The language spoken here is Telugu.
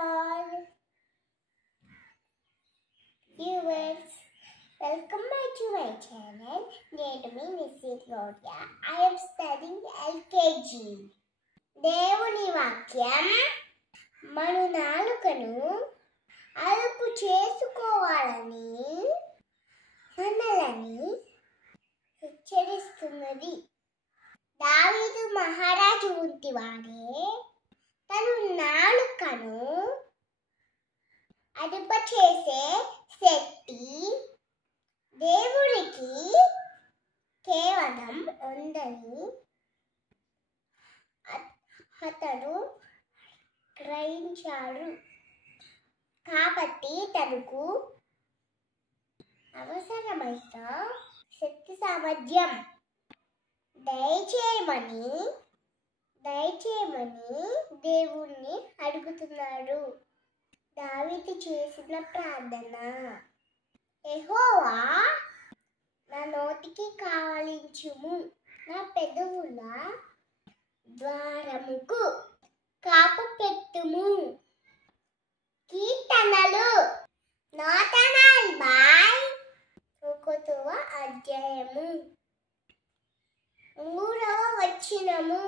all viewers. Welcome back to my channel. Name me Mrs. Gloria. I am studying LKG. దేవుని వాక్యం మన నాలుకను అదుపు చేసుకోవాలని మనల్ని హెచ్చరిస్తున్నది. దావీదు మహారాజు వంటివాడే తను నాలుకను అదుపు చేసే శక్తి దేవుడికి కేవలం ఉందని అతడు గ్రహించాడు. కాబట్టి తనకు అవసరమైన శక్తి సామర్థ్యం దయచేయమని దేవుణ్ణి అడుగుతున్నాడు. దావీదు చేసిన ప్రార్థన, యెహోవా నా నోటికి కావలించుము, నా పెదవుల ద్వారముకు కాపు పెట్టుము. కీర్తనలు 141 అధ్యాయము 3వ వచనము.